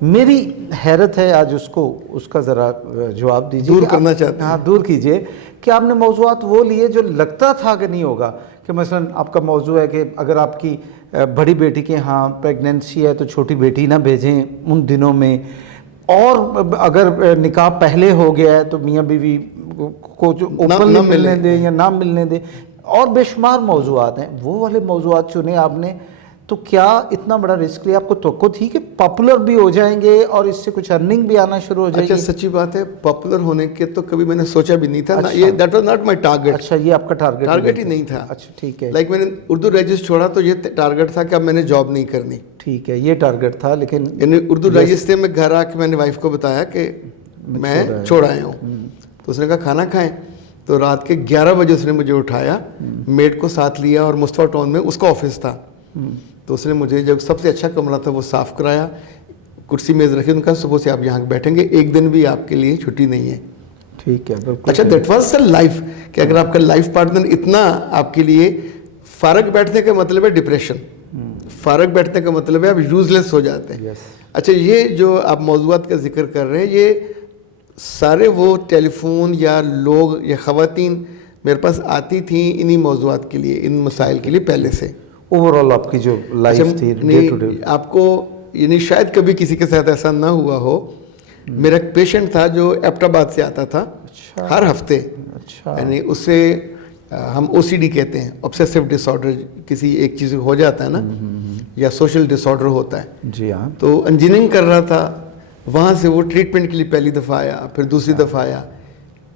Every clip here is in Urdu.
میری حیرت ہے آج اس کا ذرا جواب دیجیے. دور کرنا چاہتے ہیں. ہاں دور کیجیے کہ آپ نے موضوعات وہ لیے جو لگتا تھا کہ نہیں ہوگا, کہ مثلا آپ کا موضوع ہے کہ اگر آپ کی بڑی بیٹی کے ہاں پریگننسی ہے تو چھوٹی بیٹی نہ بھیجیں ان دنوں میں, اور اگر نکاح پہلے ہو گیا ہے تو میاں بیوی کو اوپنلی ملنے دیں یا نہ ملنے دیں, اور بے شمار موضوعات ہیں. وہ والے موضوعات چنے آپ نے, تو کیا اتنا بڑا رسک لیا؟ آپ کو توقع تھی کہ پاپولر بھی ہو جائیں گے اور اس سے کچھ ارننگ بھی آنا شروع ہو جائے گی؟ اچھا سچی بات ہے, پاپولر ہونے کے تو کبھی میں نے سوچا بھی نہیں تھا. یہ that was not my target. اچھا یہ آپ کا ٹارگیٹ ہی نہیں تھا. اچھا ٹھیک ہے. لائک میں نے اردو ڈائجسٹ چھوڑا تو یہ ٹارگیٹ تھا کہ اب میں نے جاب نہیں کرنی. ٹھیک ہے, یہ ٹارگیٹ تھا. لیکن یعنی اردو ڈائجسٹ میں گھر آ کے میں نے وائف کو بتایا کہ میں چھوڑ آیا ہوں. تو اس نے کہا کھانا کھائیں. تو رات کے 11 بجے اس نے مجھے اٹھایا, میڈ کو ساتھ لیا, اور مصطفیٰ ٹاؤن میں اس کا آفس تھا. تو اس نے مجھے جب سب سے اچھا کمرہ تھا وہ صاف کرایا, کرسی میز رکھی, ان کا صبح سے آپ یہاں بیٹھیں گے, ایک دن بھی آپ کے لیے چھٹی نہیں ہے. ٹھیک ہے بالکل. اچھا دیٹ واز دا لائف, کہ اگر آپ کا لائف پارٹنر اتنا آپ کے لیے, فارغ بیٹھنے کا مطلب ہے ڈپریشن, فارغ بیٹھنے کا مطلب ہے آپ یوز لیس ہو جاتے ہیں. اچھا یہ جو آپ موضوعات کا ذکر کر رہے ہیں, یہ سارے وہ ٹیلی فون یا لوگ یا خواتین میرے پاس آتی تھیں انہی موضوعات کے لیے, ان مسائل کے لیے پہلے سے. اوور آل آپ کی جو لائف تھی ڈے ٹو ڈے, آپ کو یعنی شاید کبھی کسی کے ساتھ ایسا نہ ہوا ہو. میرا ایک پیشنٹ تھا جو ایبٹ آباد سے آتا تھا ہر ہفتے. یعنی اسے ہم او سی ڈی کہتے ہیں, obsessive disorder, کسی ایک چیز ہو جاتا ہے نا, یا سوشل ڈس آرڈر ہوتا ہے. جی ہاں. تو انجینئرنگ کر رہا تھا, وہاں سے وہ ٹریٹمنٹ کے لیے پہلی دفعہ آیا, پھر دوسری دفعہ آیا,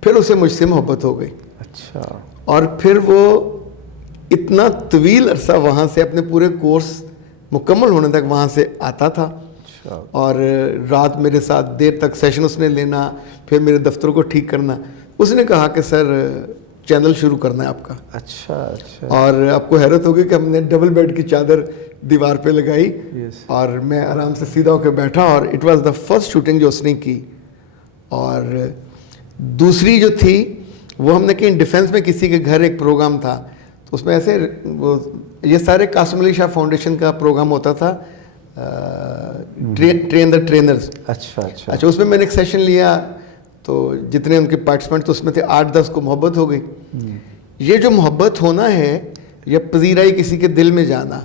پھر اسے مجھ سے محبت ہو گئی. اچھا. اور پھر وہ اتنا طویل عرصہ وہاں سے اپنے پورے کورس مکمل ہونے تک وہاں سے آتا تھا. اور رات میرے ساتھ دیر تک سیشن اس نے لینا, پھر میرے دفتر کو ٹھیک کرنا. اس نے کہا کہ سر چینل شروع کرنا ہے آپ کا. اچھا اچھا. اور آپ کو حیرت ہوگی کہ ہم نے ڈبل بیڈ کی چادر دیوار پہ لگائی, اور میں آرام سے سیدھا ہو کے بیٹھا, اور it was the first shooting جو اس نے کی. اور دوسری جو تھی وہ ہم نے کہ ڈیفینس میں کسی کے گھر ایک پروگرام تھا, تو اس میں ایسے وہ یہ سارے قاسم علی شاہ فاؤنڈیشن کا پروگرام ہوتا تھا, ٹرین دا ٹرینرز. اچھا اچھا. اچھا اس میں نے ایک سیشن لیا, تو جتنے ان کے پارٹیسپینٹ تو اس میں تھے 8-10 کو محبت ہو گئی. یہ جو محبت ہونا ہے یا پذیرائی کسی کے دل میں جانا,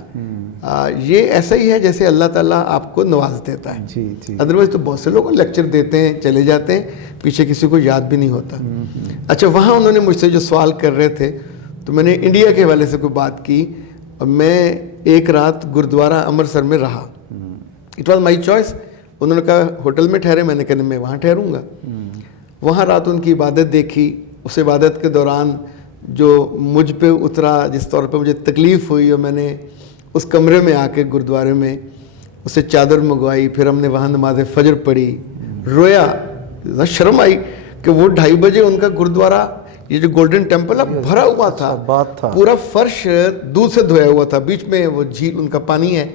یہ ایسا ہی ہے جیسے اللہ تعالیٰ آپ کو نواز دیتا ہے. جی جی. ادروائز تو بہت سے لوگ لیکچر دیتے ہیں چلے جاتے ہیں, پیچھے کسی کو یاد بھی نہیں ہوتا. اچھا وہاں انہوں نے مجھ سے جو سوال کر رہے تھے, تو میں نے انڈیا کے حوالے سے کوئی بات کی, اور میں ایک رات گردوارہ امرتسر میں رہا. It was my choice. انہوں نے کہا ہوٹل میں ٹھہرے, میں نے کہا میں وہاں ٹھہروں گا. وہاں رات ان کی عبادت دیکھی. اس عبادت کے دوران جو مجھ پہ اترا, جس طور پہ مجھے تکلیف ہوئی, اور میں نے اس کمرے میں آ کے گردوارے میں اسے چادر منگوائی, پھر ہم نے وہاں نماز فجر پڑھی, رویا. شرم آئی کہ وہ 2:30 بجے ان کا گردوارہ, یہ جو گولڈن ٹیمپل ہے, بھرا ہوا تھا, پورا فرش دودھ سے دھویا ہوا تھا. بیچ میں وہ جھیل ان کا پانی ہے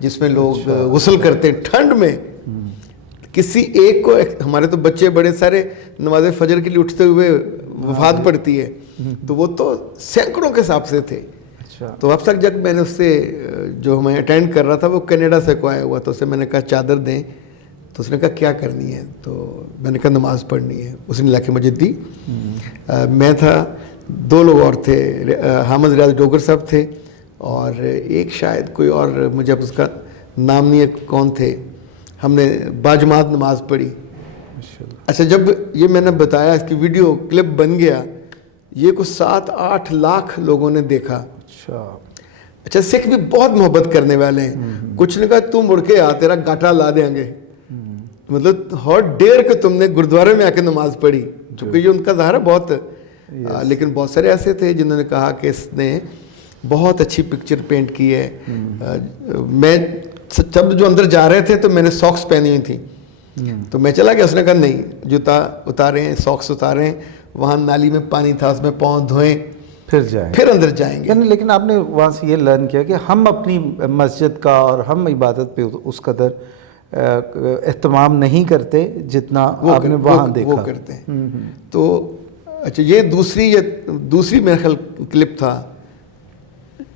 جس میں لوگ غسل کرتے ہیں ٹھنڈ میں. کسی ایک کو, ہمارے تو بچے بڑے سارے نماز فجر کے لیے اٹھتے ہوئے وفات پڑتی ہے, تو وہ تو سینکڑوں کے حساب سے تھے. تو اب تک جب میں نے اس سے جو میں اٹینڈ کر رہا تھا وہ کینیڈا سے کو آیا ہوا, تو اسے میں نے کہا چادر دیں, تو اس نے کہا کیا کرنی ہے, تو میں نے کہا نماز پڑھنی ہے. اس نے لا کے مجھے دی. میں تھا, 2 لوگ اور تھے, حامد ریاض ڈوگر صاحب تھے, اور ایک شاید کوئی اور, مجھے اب اس کا نام نہیں ہے کون تھے. ہم نے باجماعت نماز پڑھی. اچھا جب یہ میں نے بتایا, اس کی ویڈیو کلپ بن گیا, یہ کچھ 7-8 لاکھ لوگوں نے دیکھا. اچھا سکھ بھی بہت محبت کرنے والے ہیں. کچھ نے کہا تو مڑ کے آ, تیرا گاٹا لا دیں گے. مطلب ہاٹ ڈیئر کہ تم نے گردوارے میں آ کے نماز پڑھی, چونکہ یہ ان کا ظاہر ہے بہت. لیکن بہت سارے ایسے تھے جنہوں نے کہا کہ اس نے بہت اچھی پکچر پینٹ کی ہے. میں جب جو اندر جا رہے تھے تو میں نے ساکس پہنی ہوئی تھیں, تو میں چلا گیا. اس نے کہا نہیں, جوتا اتارے ہیں, ساکس اتارے ہیں, وہاں نالی میں پانی تھا, اس میں پاؤں دھوئیں, پھر اندر جائیں گے. لیکن آپ نے وہاں سے یہ لرن کیا کہ ہم اپنی مسجد کا اور ہم عبادت پہ اس قدر اہتمام نہیں کرتے جتنا آپ نے وہاں دیکھا. وہ کرتے ہیں. تو اچھا یہ دوسری میرا خیال کلپ تھا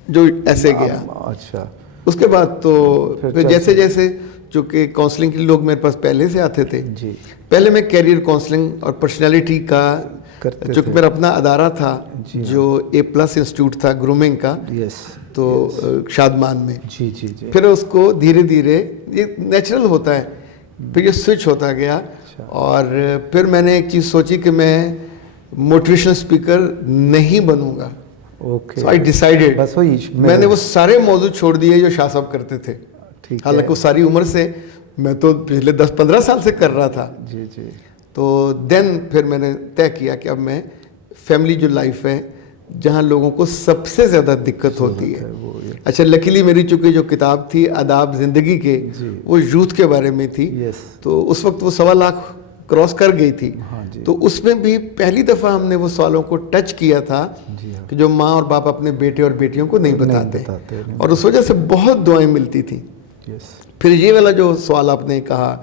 جو ایسے گیا. اچھا. اس کے بعد تو جیسے جیسے چونکہ کاؤنسلنگ کے لوگ میرے پاس پہلے سے آتے تھے. جی. پہلے میں کیریئر کاؤنسلنگ اور پرسنالٹی کا چونکہ میرا اپنا ادارہ تھا جو A+ انسٹیٹیوٹ تھا گرومنگ کا, تو شادمان میں. جی جی جی. پھر اس کو دھیرے دھیرے, یہ نیچرل ہوتا ہے, پھر یہ سوئچ ہوتا گیا. اور پھر میں نے ایک چیز سوچی کہ میں موٹیویشنل اسپیکر نہیں بنوں گا. اوکے. سو آئی ڈیسائیڈیڈ, بس وہی میں نے وہ سارے موضوع چھوڑ دیے جو شاہ صاحب کرتے تھے. حالانکہ وہ ساری عمر سے, میں تو پچھلے 10-15 سال سے کر رہا تھا. جی جی. تو دین پھر میں نے طے کیا کہ اب میں فیملی جو لائف ہے جہاں لوگوں کو سب سے زیادہ دقت ہوتی ہے. اچھا لکیلی میری چونکہ جو کتاب تھی آداب زندگی کے, وہ یوتھ کے بارے میں تھی, تو اس وقت وہ 1.25 لاکھ کراس کر گئی تھی. تو اس میں بھی پہلی دفعہ ہم نے وہ سوالوں کو ٹچ کیا تھا کہ جو ماں اور باپ اپنے بیٹے اور بیٹیوں کو نہیں بتاتے, اور اس وجہ سے بہت دعائیں ملتی تھیں. پھر یہ والا جو سوال آپ نے کہا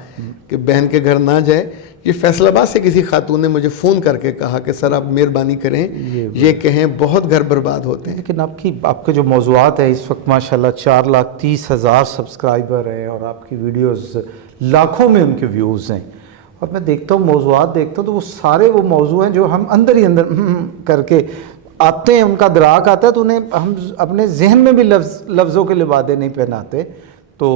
کہ بہن کے گھر نہ جائے, یہ فیصل آباد سے کسی خاتون نے مجھے فون کر کے کہا کہ سر آپ مہربانی کریں یہ کہیں بہت گھر برباد ہوتے ہیں. لیکن آپ کے جو موضوعات ہیں اس وقت ماشاءاللہ 4,30,000 سبسکرائبر ہیں, اور آپ کی ویڈیوز لاکھوں میں ان کے ویوز ہیں. اور میں دیکھتا ہوں موضوعات دیکھتا ہوں تو وہ سارے وہ موضوع ہیں جو ہم اندر ہی اندر کر کے آتے ہیں, ان کا دراک آتا ہے تو انہیں ہم اپنے ذہن میں بھی لفظوں کے لبادے نہیں پہناتے. تو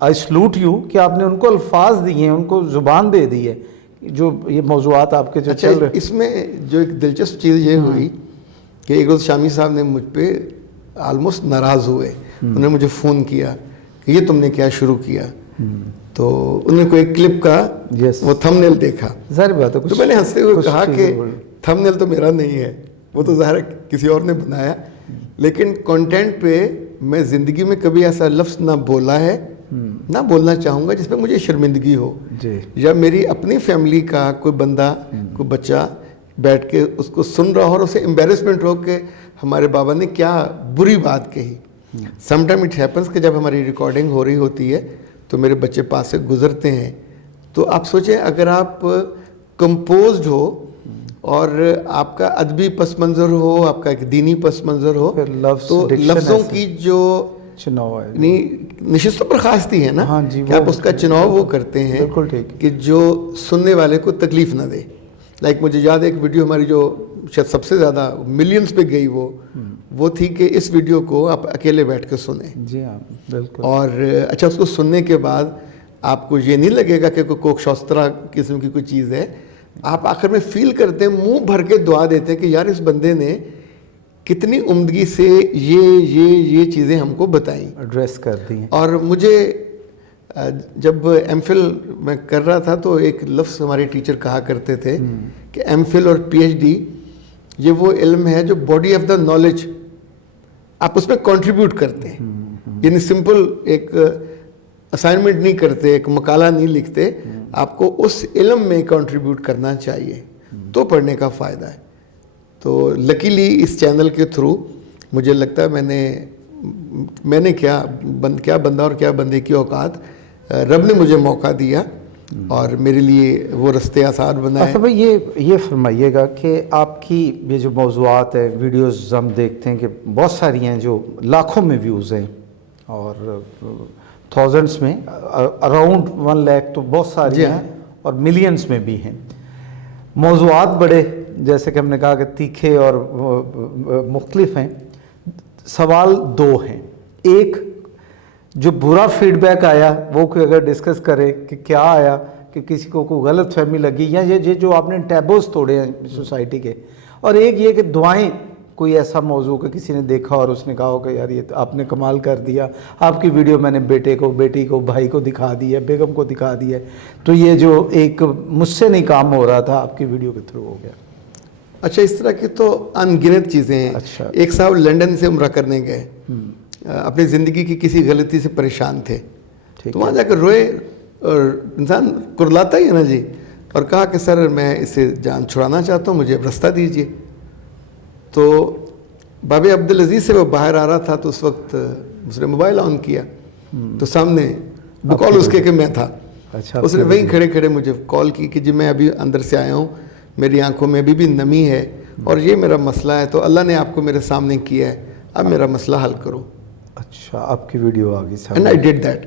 آئی سلوٹ یو کہ آپ نے ان کو الفاظ دیے ہیں, ان کو زبان دے دی ہے, جو یہ موضوعات آپ کے جو چل رہے. اس میں جو ایک دلچسپ چیز یہ ہوئی کہ ایک روز شامی صاحب نے مجھ پہ آلموسٹ ناراض ہوئے. انہوں نے مجھے فون کیا کہ یہ تم نے کیا شروع کیا. تو انہوں نے کوئی ایک کلپ کا وہ تھم نیل دیکھا. ظاہر بات ہے, تو میں نے ہنستے ہوئے کہا کہ تھم نیل تو میرا نہیں ہے, وہ تو ظاہر کسی اور نے بنایا, لیکن کنٹینٹ پہ میں زندگی میں کبھی ایسا لفظ نہ بولا ہے نہ بولنا چاہوں گا جس پہ مجھے شرمندگی ہو. یا میری اپنی فیملی کا کوئی بندہ کوئی بچہ بیٹھ کے اس کو سن رہا ہو اور اسے امبیرسمنٹ ہو کہ ہمارے بابا نے کیا بری بات کہی. سم ٹائم اٹ ہیپنس کہ جب ہماری ریکارڈنگ ہو رہی ہوتی ہے تو میرے بچے پاس سے گزرتے ہیں, تو آپ سوچیں اگر آپ کمپوزڈ ہو اور آپ کا ادبی پس منظر ہو, آپ کا ایک دینی پس منظر ہو, تو لفظوں کی جو چناؤ ہے نشست پر خاصتی ہے نا, کہ آپ اس کا چناؤ وہ کرتے ہیں کہ جو سننے والے کو تکلیف نہ دے. لائک مجھے یاد ہے ایک ویڈیو ہماری جو شاید سب سے زیادہ ملینز پہ گئی وہ تھی کہ اس ویڈیو کو آپ اکیلے بیٹھ کے سنیں. جی ہاں بالکل. اور اچھا اس کو سننے کے بعد آپ کو یہ نہیں لگے گا کہ کوئی کوک شوسترا قسم کی کوئی چیز ہے, آپ آخر میں فیل کرتے ہیں, منہ بھر کے دعا دیتے ہیں کہ یار اس بندے نے کتنی عمدگی سے یہ چیزیں ہم کو بتائیں, ایڈریس کر دی ہیں. اور مجھے جب ایم فل میں کر رہا تھا تو ایک لفظ ہمارے ٹیچر کہا کرتے تھے کہ ایم فل اور پی ایچ ڈی یہ وہ علم ہے جو باڈی آف دا نالج آپ اس میں کنٹریبیوٹ کرتے ہیں. یعنی سمپل ایک اسائنمنٹ نہیں کرتے, ایک مقالہ نہیں لکھتے, آپ کو اس علم میں کنٹریبیوٹ کرنا چاہیے تو پڑھنے کا فائدہ ہے. تو لکیلی اس چینل کے تھرو مجھے لگتا ہے میں نے کیا بندہ اور کیا بندے کی اوقات, رب نے مجھے موقع دیا اور میرے لیے وہ رستے آسان بنائے. اچھا بھائی یہ فرمائیے گا کہ آپ کی یہ جو موضوعات ہیں, ویڈیوز ہم دیکھتے ہیں کہ بہت ساری ہیں جو لاکھوں میں ویوز ہیں اور تھاؤزنڈس میں, اراؤنڈ 1 لاکھ تو بہت ساری ہیں, اور ملینز میں بھی ہیں. موضوعات بڑے جیسے کہ ہم نے کہا کہ تیکھے اور مختلف ہیں. سوال 2 ہیں. ایک جو برا فیڈ بیک آیا وہ کوئی اگر ڈسکس کرے کہ کیا آیا, کہ کسی کو کوئی غلط فہمی لگی, یا یہ جو آپ نے ٹیبوز توڑے ہیں سوسائٹی کے. اور ایک یہ کہ دعائیں, کوئی ایسا موضوع کہ کسی نے دیکھا اور اس نے کہا ہو کہ یار یہ آپ نے کمال کر دیا, آپ کی ویڈیو میں نے بیٹے کو, بیٹی کو, بھائی کو دکھا دی ہے, بیگم کو دکھا دی ہے, تو یہ جو ایک مجھ سے نہیں کام ہو رہا تھا آپ کی ویڈیو کے تھرو ہو گیا. اچھا اس طرح کی تو ان گنت چیزیں ہیں. اچھا. ایک صاحب لنڈن سے عمرہ کرنے گئے, اپنی زندگی کی کسی غلطی سے پریشان تھے, تو وہاں جا کر روئے, اور انسان کرلاتا ہی ہے نا جی, اور کہا کہ سر میں اسے جان چھڑانا چاہتا ہوں, مجھے رستہ دیجیے. تو باب عبدالعزیز سے وہ باہر آ رہا تھا تو اس وقت اس نے موبائل آن کیا تو سامنے بکال اس کے کہ میں تھا. اس نے وہیں کھڑے کھڑے مجھے کال کی کہ جی میں ابھی اندر سے آیا ہوں, میری آنکھوں میں ابھی بھی نمی ہے اور یہ میرا مسئلہ ہے, تو اللہ نے آپ کو میرے سامنے کیا ہے, اب میرا مسئلہ حل کرو. اچھا, آپ کی ویڈیو آ گئی. And I did that.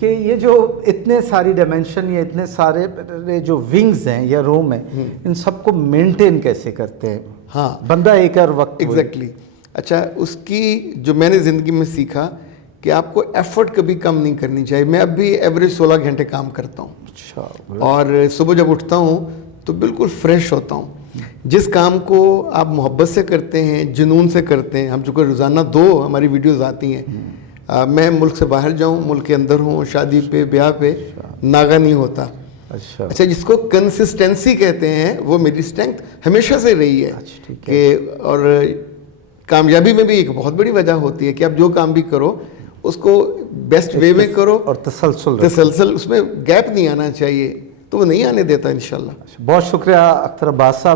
کہ یہ جو اتنے ساری ڈائمینشن یا اتنے سارے جو ونگز ہیں یا روم ہیں ان سب کو مینٹین کیسے کرتے ہیں؟ ہاں بندہ ایک اور وقت ایگزیکٹلی. اچھا اس کی جو میں نے زندگی میں سیکھا کہ آپ کو ایفرٹ کبھی کم نہیں کرنی چاہیے. میں اب بھی ایوریج 16 گھنٹے کام کرتا ہوں. اچھا. اور صبح جب اٹھتا ہوں تو بالکل فریش ہوتا ہوں. جس کام کو آپ محبت سے کرتے ہیں, جنون سے کرتے ہیں, ہم چونکہ روزانہ 2 ہماری ویڈیوز آتی ہیں, میں ملک سے باہر جاؤں, ملک کے اندر ہوں, شادی پہ بیاہ پہ, ناغہ نہیں ہوتا. اچھا جس کو کنسسٹنسی کہتے ہیں وہ میری اسٹرینتھ ہمیشہ سے رہی ہے. کہ اور کامیابی میں بھی ایک بہت بڑی وجہ ہوتی ہے کہ آپ جو کام بھی کرو اس کو بیسٹ وے میں کرو اور تسلسل اس میں گیپ نہیں آنا چاہیے, تو وہ نہیں آنے دیتا انشاءاللہ. بہت شکریہ اختر عباس صاحب.